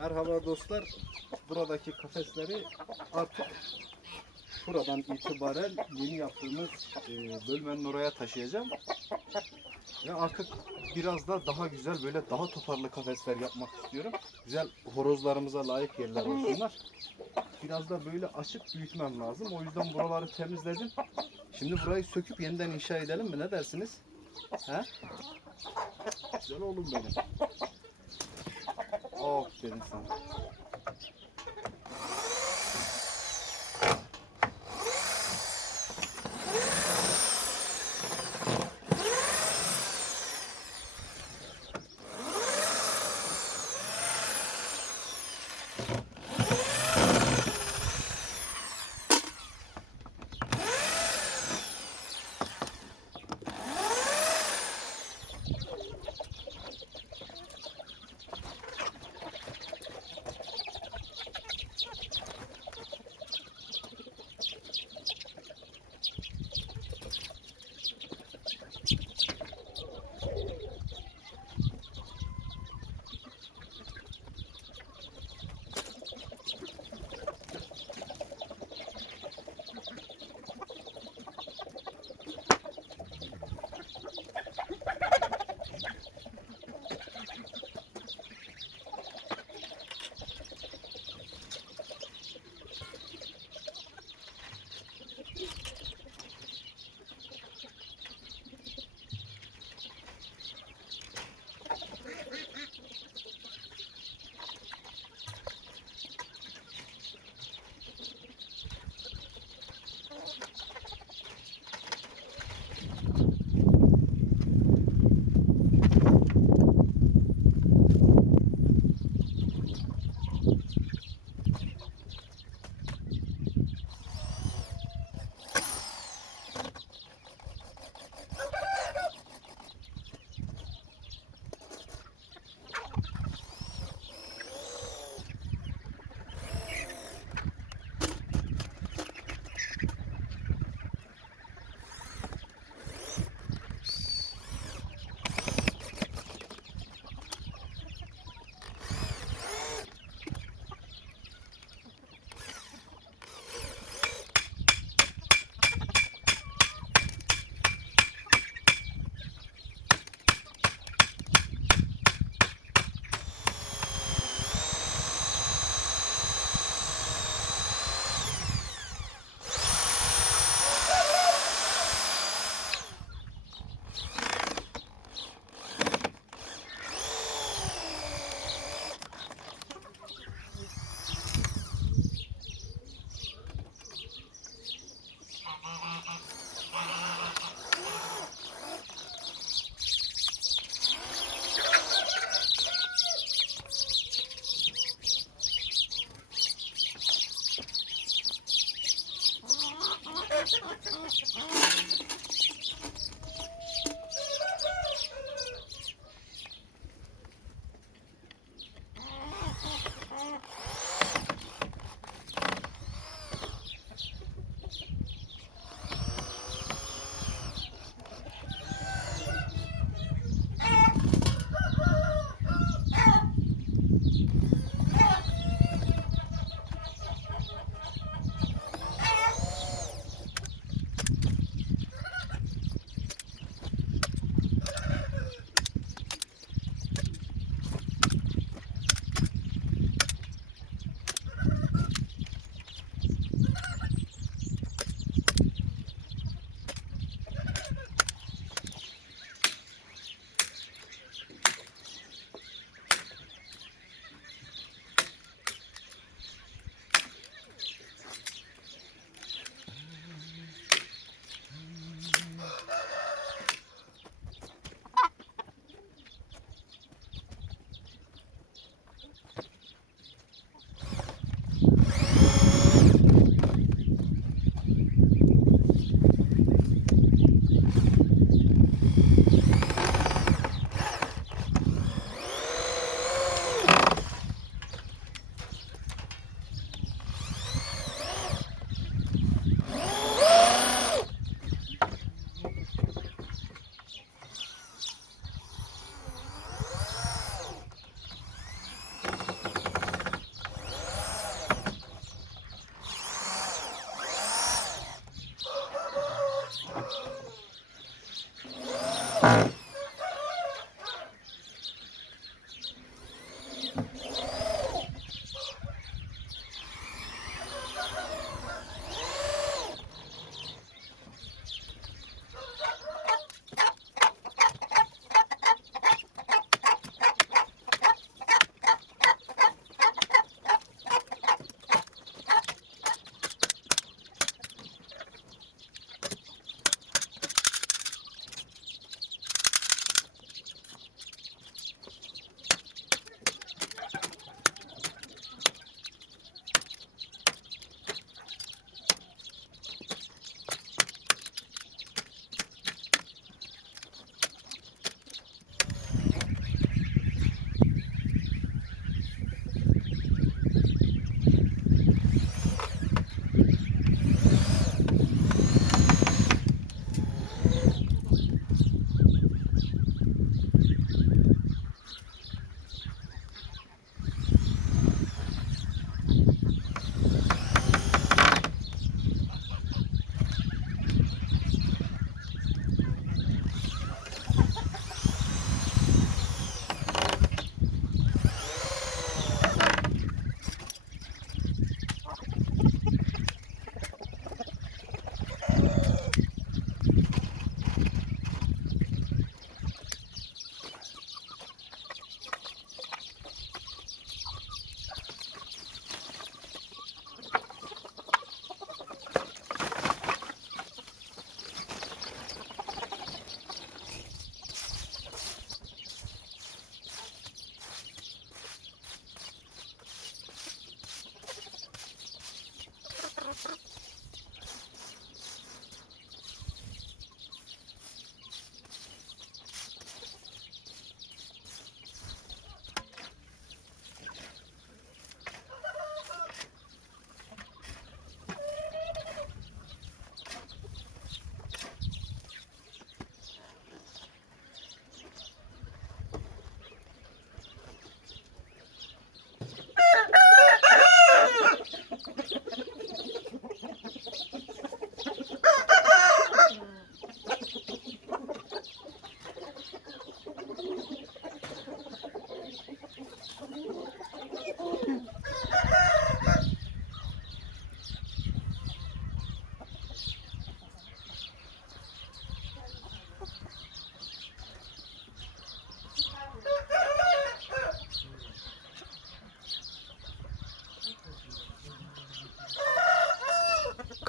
Merhaba dostlar. Buradaki kafesleri artık şuradan itibaren yeni yaptığımız e, bölmenin oraya taşıyacağım. Ve artık biraz da daha güzel böyle daha toparlı kafesler yapmak istiyorum. Güzel horozlarımıza layık yerler olsunlar. Biraz da böyle açıp büyütmem lazım. O yüzden buraları temizledim. Şimdi burayı söküp yeniden inşa edelim mi? Ne dersiniz? He? Güzel oğlum benim. ออกเป็นสอง Oh.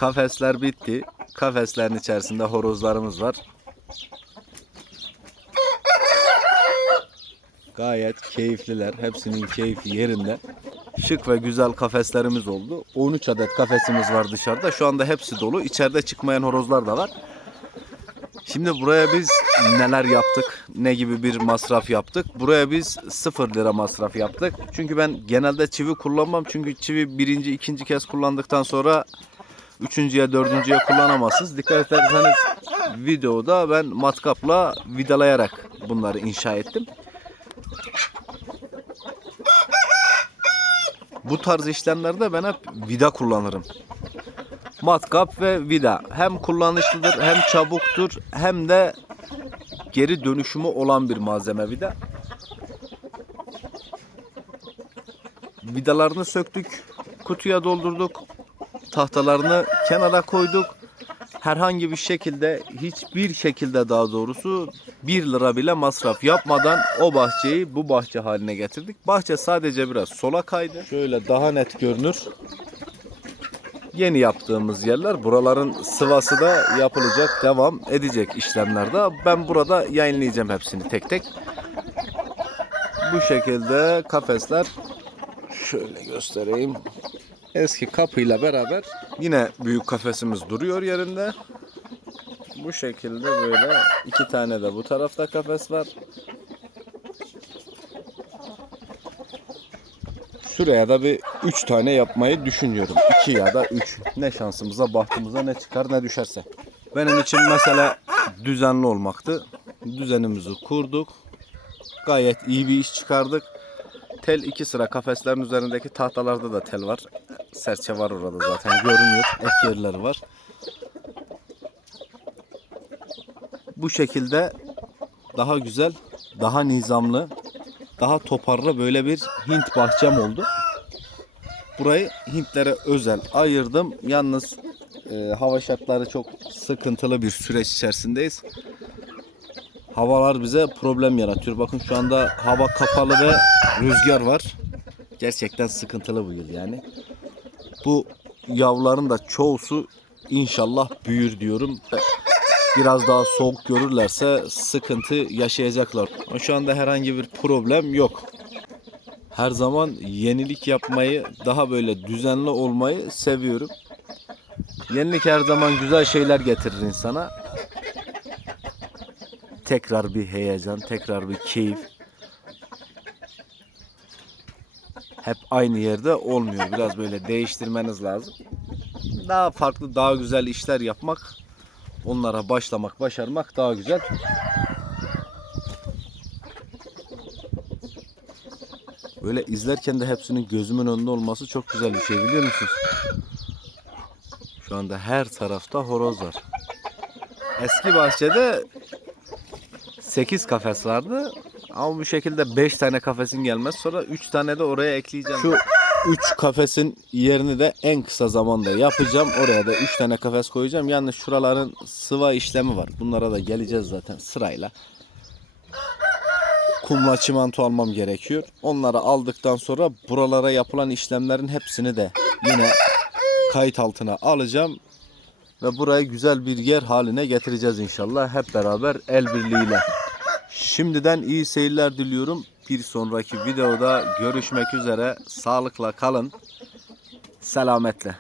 Kafesler bitti. Kafeslerin içerisinde horozlarımız var. Gayet keyifliler. Hepsinin keyfi yerinde. Şık ve güzel kafeslerimiz oldu. 13 adet kafesimiz var dışarıda. Şu anda hepsi dolu. İçeride çıkmayan horozlar da var. Şimdi buraya biz neler yaptık? Ne gibi bir masraf yaptık? Buraya biz 0 lira masraf yaptık. Çünkü ben genelde çivi kullanmam. Çünkü çivi birinci, ikinci kez kullandıktan sonra üçüncüye, dördüncüye kullanamazsınız. Dikkat ederseniz videoda ben matkapla vidalayarak bunları inşa ettim. Bu tarz işlemlerde ben hep vida kullanırım. Matkap ve vida hem kullanışlıdır hem çabuktur hem de geri dönüşümü olan bir malzeme vida. Vidalarını söktük, kutuya doldurduk, tahtalarını kenara koyduk. Herhangi bir şekilde, hiçbir şekilde daha doğrusu 1 lira bile masraf yapmadan o bahçeyi bu bahçe haline getirdik. Bahçe sadece biraz sola kaydı. Şöyle daha net görünür. Yeni yaptığımız yerler. Buraların sıvası da yapılacak, devam edecek işlemlerde. Ben burada yayınlayacağım hepsini tek tek. Bu şekilde kafesler şöyle göstereyim. Eski kapıyla beraber yine büyük kafesimiz duruyor yerinde. Bu şekilde böyle iki tane de bu tarafta kafes var. Şuraya da bir üç tane yapmayı düşünüyorum. İki ya da üç. Ne şansımıza, bahtımıza ne çıkar ne düşerse. Benim için mesele düzenli olmaktı. Düzenimizi kurduk. Gayet iyi bir iş çıkardık. Tel iki sıra kafeslerin üzerindeki tahtalarda da tel var. Serçe var orada zaten görünüyor. Ek yerleri var. Bu şekilde daha güzel, daha nizamlı, daha toparlı böyle bir Hint bahçem oldu. Burayı Hintlere özel ayırdım. Yalnız e, hava şartları çok sıkıntılı bir süreç içerisindeyiz. Havalar bize problem yaratıyor. Bakın şu anda hava kapalı ve rüzgar var. Gerçekten sıkıntılı bu yıl yani. Bu yavruların da çoğusu inşallah büyür diyorum. Biraz daha soğuk görürlerse sıkıntı yaşayacaklar. Şu anda herhangi bir problem yok. Her zaman yenilik yapmayı, daha böyle düzenli olmayı seviyorum. Yenilik her zaman güzel şeyler getirir insana. Tekrar bir heyecan, tekrar bir keyif. Hep aynı yerde olmuyor. Biraz böyle değiştirmeniz lazım. Daha farklı, daha güzel işler yapmak, onlara başlamak, başarmak daha güzel. Böyle izlerken de hepsinin gözümün önünde olması çok güzel bir şey biliyor musunuz? Şu anda her tarafta horoz var. Eski bahçede 8 kafes vardı. Ama bu şekilde 5 tane kafesin gelmez. Sonra 3 tane de oraya ekleyeceğim. Şu 3 kafesin yerini de en kısa zamanda yapacağım. Oraya da 3 tane kafes koyacağım. Yalnız şuraların sıva işlemi var. Bunlara da geleceğiz zaten sırayla. Kumla çimento almam gerekiyor. Onları aldıktan sonra buralara yapılan işlemlerin hepsini de yine kayıt altına alacağım. Ve burayı güzel bir yer haline getireceğiz inşallah. Hep beraber el birliğiyle. Şimdiden iyi seyirler diliyorum. Bir sonraki videoda görüşmek üzere. Sağlıkla kalın. Selametle.